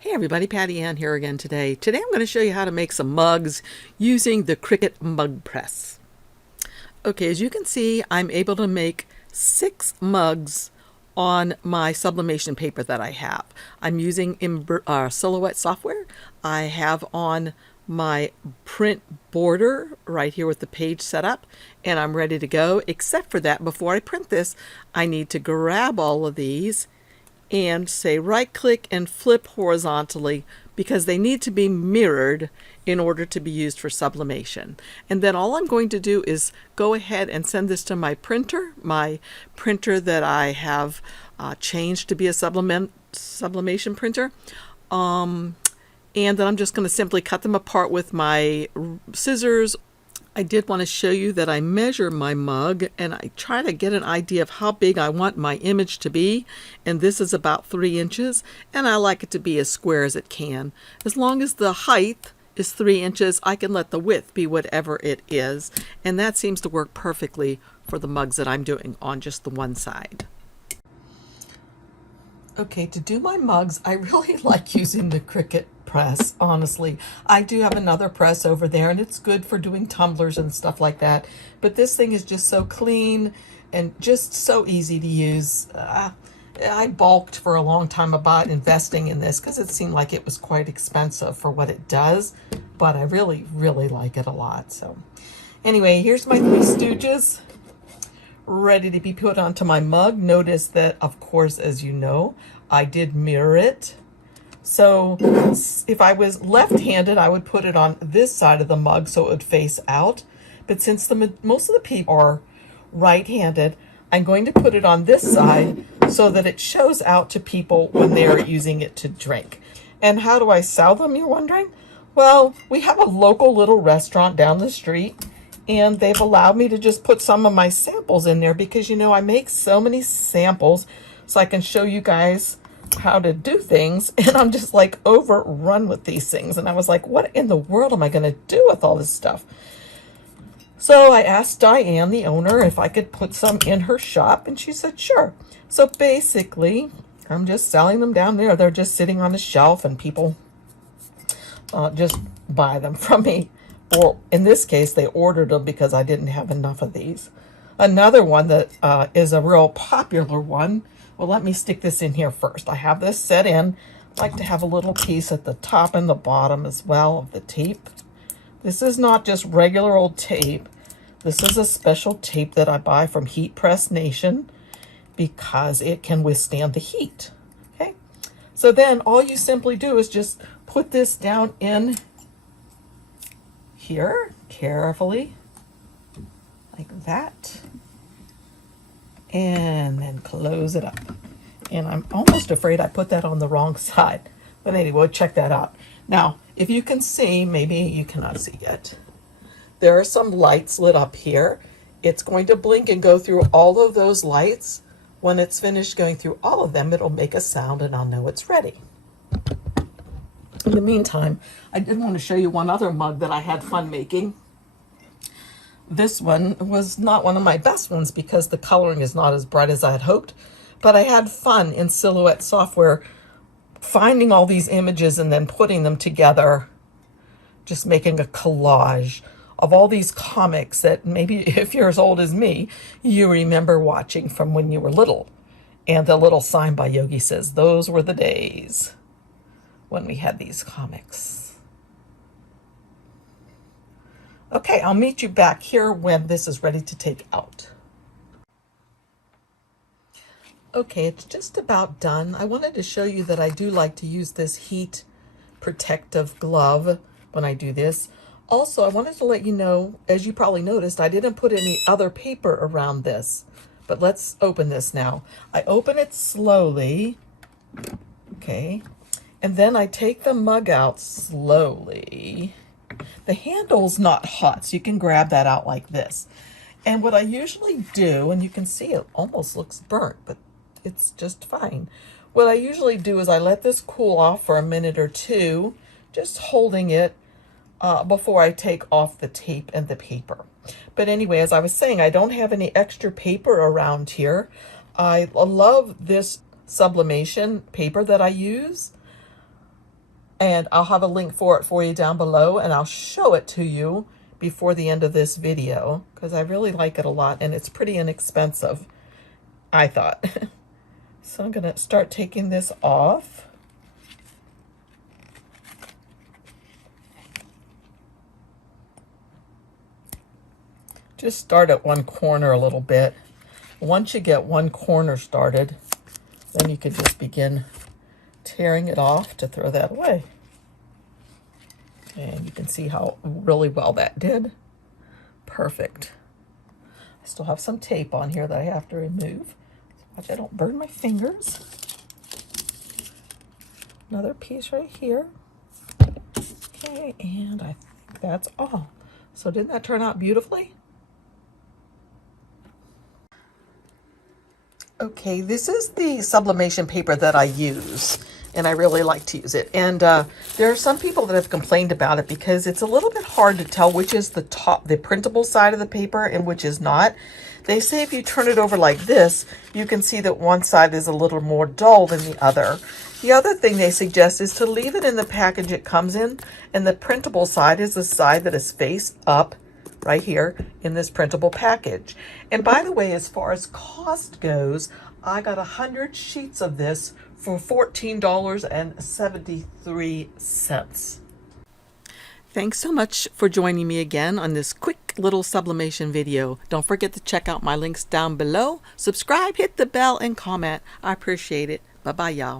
Hey everybody, Patty Ann here again today. Today I'm going to show you how to make some mugs using the Cricut mug press. Okay, as you can see, I'm able to make 6 mugs on my sublimation paper that I have. I'm using Silhouette software. I have on my print border right here with the page set up, and I'm ready to go. Except for that, before I print this, I need to grab all of these and say right click and flip horizontally because they need to be mirrored in order to be used for sublimation. And then all I'm going to do is go ahead and send this to my printer that I have changed to be a sublimation printer. And then I'm just going to simply cut them apart with my scissors. I did want to show you that I measure my mug and I try to get an idea of how big I want my image to be, and this is about 3 inches, and I like it to be as square as it can. As long as the height is 3 inches, I can let the width be whatever it is, and that seems to work perfectly for the mugs that I'm doing on just the one side. Okay, to do my mugs, I really like using the Cricut press, honestly. I do have another press over there, and it's good for doing tumblers and stuff like that. But this thing is just so clean and just so easy to use. I balked for a long time about investing in this because it seemed like it was quite expensive for what it does. But I really, really like it a lot. So anyway, here's my 3 stooges ready to be put onto my mug. Notice that, of course, as you know, I did mirror it. So if I was left-handed, I would put it on this side of the mug so it would face out. But since most of the people are right-handed, I'm going to put it on this side so that it shows out to people when they're using it to drink. And how do I sell them, you're wondering? Well, we have a local little restaurant down the street, and they've allowed me to just put some of my samples in there because, you know, I make so many samples so I can show you guys how to do things, and I'm just like overrun with these things. And I was like, what in the world am I going to do with all this stuff? So I asked Diane, the owner, if I could put some in her shop, and she said, sure. So basically, I'm just selling them down there. They're just sitting on the shelf, and people just buy them from me. Or in this case, they ordered them because I didn't have enough of these. Another one that is a real popular one. Well, let me stick this in here first. I have this set in. I like to have a little piece at the top and the bottom as well of the tape. This is not just regular old tape. This is a special tape that I buy from Heat Press Nation because it can withstand the heat. Okay, so then all you simply do is just put this down in here carefully like that, and then close it up. And I'm almost afraid I put that on the wrong side, but anyway, check that out. Now if you can see, maybe you cannot see yet, there are some lights lit up here. It's going to blink and go through all of those lights. When it's finished going through all of them, it'll make a sound and I'll know it's ready. In the meantime, I did want to show you one other mug that I had fun making. This one was not one of my best ones because the coloring is not as bright as I had hoped, but I had fun in Silhouette software finding all these images and then putting them together, just making a collage of all these comics that maybe if you're as old as me, you remember watching from when you were little. And the little sign by Yogi says, those were the days when we had these comics. Okay, I'll meet you back here when this is ready to take out. Okay, it's just about done. I wanted to show you that I do like to use this heat protective glove when I do this. Also, I wanted to let you know, as you probably noticed, I didn't put any other paper around this. But let's open this now. I open it slowly. Okay. And then I take the mug out slowly. The handle's not hot, so you can grab that out like this. And what I usually do, and you can see it almost looks burnt, but it's just fine. What I usually do is I let this cool off for a minute or two, just holding it before I take off the tape and the paper. But anyway, as I was saying, I don't have any extra paper around here. I love this sublimation paper that I use. And I'll have a link for it for you down below, and I'll show it to you before the end of this video because I really like it a lot and it's pretty inexpensive, I thought. So I'm going to start taking this off. Just start at one corner a little bit. Once you get one corner started, then you can just begin tearing it off to throw that away. And you can see how really well that did. Perfect. I still have some tape on here that I have to remove. Watch I don't burn my fingers. Another piece right here. Okay, and I think that's all. So didn't that turn out beautifully? Okay, this is the sublimation paper that I use, and I really like to use it. And there are some people that have complained about it because it's a little bit hard to tell which is the top, the printable side of the paper and which is not. They say if you turn it over like this, you can see that one side is a little more dull than the other. The other thing they suggest is to leave it in the package it comes in, and the printable side is the side that is face up right here in this printable package. And by the way, as far as cost goes, I got 100 sheets of this for $14.73. Thanks so much for joining me again on this quick little sublimation video. Don't forget to check out my links down below. Subscribe, hit the bell, and comment. I appreciate it. Bye-bye, y'all.